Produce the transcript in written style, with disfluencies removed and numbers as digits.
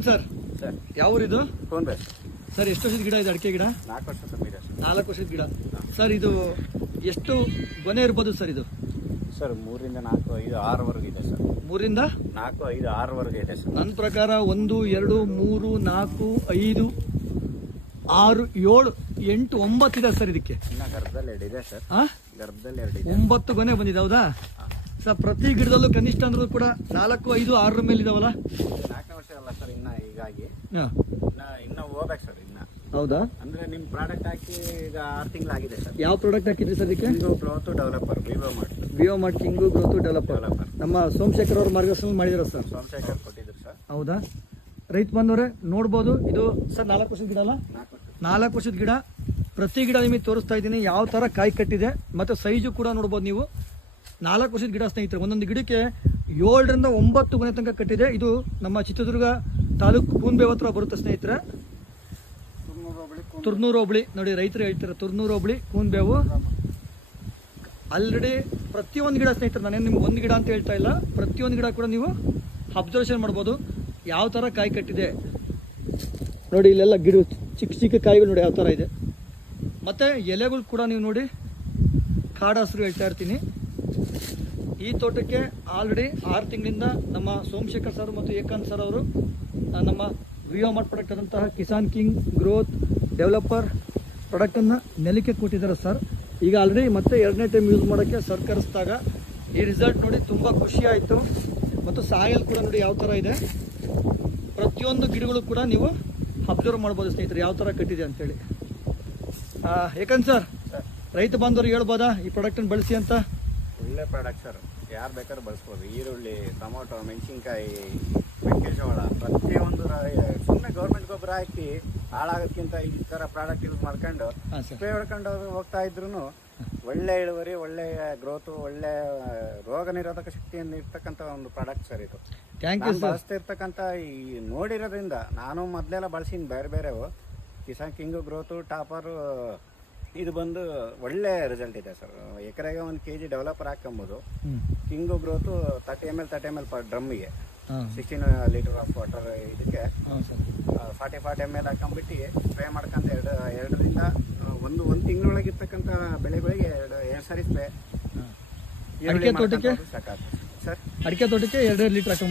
ಏಕನ್ sir sir ಯಾವ ಊರಿದು? Phone ಬೇ sir ಎಷ್ಟು ವರ್ಷದ ಗಿಡ ಇದೆ ಅಡಿಕೆ ಗಿಡ? 4 ವರ್ಷ ಸಮಯ ಸರ್. 4 ವರ್ಷದ ಗಿಡ ಸರ್. ಇದು ಎಷ್ಟು ಗೊನೆ ಇರ್ಬೋದು ಸರ್ ಇದು? ಸರ್ 3 ರಿಂದ 4 5 6 ವರೆಗೆ ಇದೆ ಸರ್. 3 ರಿಂದ 4 5 6 ವರೆಗೆ ಇದೆ ಸರ್. ನನ್ನ ಪ್ರಕಾರ 1 2 3 4 5 6 7 8 9 ಇದೆ ಸರ್ ಇದಕ್ಕೆ. ಇನ್ನ ಗರ್ಭದಲ್ಲಿ 2 ಇದೆ ಸರ್. ಗರ್ಭದಲ್ಲಿ 2 ಇದೆ. 9 ಗೊನೆ ಬಂದಿದೆ ಹೌದಾ ಸರ್? ಪ್ರತಿ ಗಿಡದಲ್ಲೂ ಕನಿಷ್ಠ ಅಂದ್ರೂ ಕೂಡ 4 5 6 ಮೇಲೆ ಇದಾವಲ್ಲ? 4 ವರ್ಷ ಅಲ್ಲ ಸರ್ ಇನ್ನ ಹೀಗಾಗಿ ಹಾ ಇನ್ನ ಹೋಗ್ಬೇಕು ಸರ್ ಇನ್ನ. ಹೌದಾ? ಅಂದ್ರೆ ನಿಮ್ ಪ್ರಾಡಕ್ಟ್ ಹಾಕಿ ಈಗ 6 ತಿಂಗಳಾಗಿದೆ ಸರ್. ಯಾವ ಪ್ರಾಡಕ್ಟ್ ಹಾಕಿದ್ರಿ ಸರ್ ಇದಕ್ಕೆ? King growth developer Vivo mart king growth developer ನಮ್ಮ ಸೋಮಶೇಖರ್ ಅವ್ರ ಮಾರ್ಗದರ್ಶನ ಮಾಡಿದಾರ ಸರ್. ಸೋಮಶೇಖರ್ ಕೊಟ್ಟಿದ್ರು ಸರ್. ಹೌದಾ? ರೈತ ಬಂದವ್ರೆ ನೋಡ್ಬೋದು. ಇದು ಸರ್ 4 ವರ್ಷದ ಗಿಡ ಅಲ್ಲ? 4 ವರ್ಷದ ಗಿಡ. ಪ್ರತಿ ಗಿಡ ನಿಮಗೆ ತೋರಿಸ್ತಾ ಇದ್ದೀನಿ ಯಾವ ತರ ಕಾಯಿ ಕಟ್ಟಿದೆ ಮತ್ತೆ ಸೈಜು ಕೂಡ ನೋಡ್ಬೋದು ನೀವು. 4 ವರ್ಷದ ಗಿಡ ಸ್ನೇಹಿತರೆ. ಒಂದೊಂದು ಗಿಡಕ್ಕೆ 7 ರಿಂದ 9 ಗೊನೆ ತನಕ ಕಟ್ಟಿದೆ. ಇದು ನಮ್ಮ ಚಿತ್ರದುರ್ಗ ತಾಲೂಕು ಕೂನ್ಬೇವ್ ಹತ್ರ ಬರುತ್ತೆ ಸ್ನೇಹಿತರೆ. ತುರ್ನೂರು ಹೋಬಳಿ ನೋಡಿ, ರೈತರು ಹೇಳ್ತಾರೆ ತುರ್ನೂರು ಹೋಬಳಿ ಕೂನ್ಬೇವು. ಆಲ್ರೆಡಿ ಪ್ರತಿಯೊಂದು ಗಿಡ ಸ್ನೇಹಿತರೆ, ನಾನೇನು ನಿಮ್ಗೆ ಒಂದು ಗಿಡ ಅಂತ ಹೇಳ್ತಾ ಇಲ್ಲ, ಪ್ರತಿಯೊಂದು ಗಿಡ ಕೂಡ ನೀವು ಅಬ್ಸರ್ವೇಷನ್ ಮಾಡ್ಬೋದು ಯಾವ ಥರ ಕಾಯಿ ಕಟ್ಟಿದೆ ನೋಡಿ. ಇಲ್ಲೆಲ್ಲ ಗಿಡ ಚಿಕ್ಕ ಚಿಕ್ಕ ಕಾಯಿಗಳು ನೋಡಿ ಯಾವ ಥರ ಇದೆ. ಮತ್ತು ಎಲೆಗಳು ಕೂಡ ನೀವು ನೋಡಿ ಕಾಡ ಹಸಿರು ಹೇಳ್ತಾ ಇರ್ತೀನಿ. ಈ ತೋಟಕ್ಕೆ ಆಲ್ರೆಡಿ 6 ತಿಂಗಳಿಂದ ನಮ್ಮ ಸೋಮಶೇಖರ್ ಸರ್ ಮತ್ತು ಏಕಾಂತ್ ಸರ್ ಅವರು ನಮ್ಮ ವಿವೋ ಮಾರ್ಟ್ ಪ್ರಾಡಕ್ಟ್ ಆದಂತಹ ಕಿಸಾನ್ ಕಿಂಗ್ ಗ್ರೋತ್ ಡೆವಲಪರ್ ಪ್ರಾಡಕ್ಟನ್ನು ನೆಲಕ್ಕೆ ಕೊಟ್ಟಿದ್ದಾರೆ ಸರ್. ಈಗ ಆಲ್ರೆಡಿ ಮತ್ತೆ 2ನೇ ಟೈಮ್ ಯೂಸ್ ಮಾಡೋಕ್ಕೆ ಸರ್ಕರಿಸಿದಾಗ ಈ ರಿಸಲ್ಟ್ ನೋಡಿ ತುಂಬ ಖುಷಿ ಆಯಿತು. ಮತ್ತು ಸಾಯಿಲ್ ಕೂಡ ನೋಡಿ ಯಾವ ಥರ ಇದೆ. ಪ್ರತಿಯೊಂದು ಗಿಡಗಳು ಕೂಡ ನೀವು ಅಬ್ಸರ್ವ್ ಮಾಡ್ಬೋದು ಸ್ನೇಹಿತರೆ ಯಾವ ಥರ ಕಟ್ಟಿದೆ ಅಂತೇಳಿ. ಏಕನ್ ಸರ್, ರೈತ ಬಾಂಧವರು ಹೇಳ್ಬೋದಾ ಈ ಪ್ರಾಡಕ್ಟನ್ನು ಬಳಸಿ ಅಂತ? ಒಳ್ಳೆ ಪ್ರಾಡಕ್ಟ್ ಸರ್, ಯಾರು ಬೇಕಾದ್ರೂ ಬಳಸ್ಬೋದು. ಈರುಳ್ಳಿ, ಟೊಮೊಟೊ, ಮೆಣಸಿನ್ಕಾಯಿ, ಮೆಕ್ಕೆಜೋಳ ಪ್ರತಿಯೊಂದು ಸುಮ್ಮನೆ ಗೌರ್ಮೆಂಟ್ ಗೊಬ್ಬರ ಹಾಕಿ ಹಾಳಾಗೋದಕ್ಕಿಂತ ಈ ಥರ ಪ್ರಾಡಕ್ಟ್ ಯೂಸ್ ಮಾಡ್ಕೊಂಡು ಸ್ಪ್ರೇ ಹೊಡ್ಕೊಂಡು ಹೋಗ್ತಾ ಇದ್ರು ಒಳ್ಳೆ ಇಳುವರಿ, ಒಳ್ಳೆ ಗ್ರೋತು, ಒಳ್ಳೆ ರೋಗ ನಿರೋಧಕ ಶಕ್ತಿಯನ್ನು ಇರ್ತಕ್ಕಂಥ ಒಂದು ಪ್ರಾಡಕ್ಟ್ ಸರ್ ಇದು. ಬಳಸ್ತಾ ಇರ್ತಕ್ಕಂಥ ಈ ನೋಡಿರೋದ್ರಿಂದ ನಾನು ಮೊದಲೆಲ್ಲ ಬಳಸಿನ ಬೇರೆ ಬೇರೆವು ಕಿಸಾನ್ ಕಿಂಗು ಗ್ರೋತು ಟಾಪರು ಇದು ಬಂದು ಒಳ್ಳೆ ರಿಸಲ್ಟ್ ಇದೆ ಸರ್. ಎಕರೆಗೆ 1 kg ಡೆವಲಪರ್ ಹಾಕೊಂಬೋದು. ಕಿಂಗು ಗ್ರೋತು 30 ml ಪರ್ ಡ್ರಮ್ಮಿಗೆ 16 ಲೀಟರ್ ಆಫ್ ವಾಟರ್ ಇದಕ್ಕೆ 40 ml ಹಾಕೊಂಡ್ಬಿಟ್ಟು ಸ್ಪ್ರೇ ಮಾಡ್ಕೊಂಡು 2 ರಿಂದ 1 ತಿಂಗಳೊಳಗೆ ಇರ್ತಕ್ಕಂಥ ಬೆಳೆಗಳಿಗೆ 2 ಸಾರಿ ಸ್ಪ್ರೇ. ಅಡಿಕೆ ತೋಟಕ್ಕೆ ಸರ್ ಅಡಿಕೆ ತೋಟಕ್ಕೆ 2 ಲೀಟರ್ ಹಾಕೊಂಡ್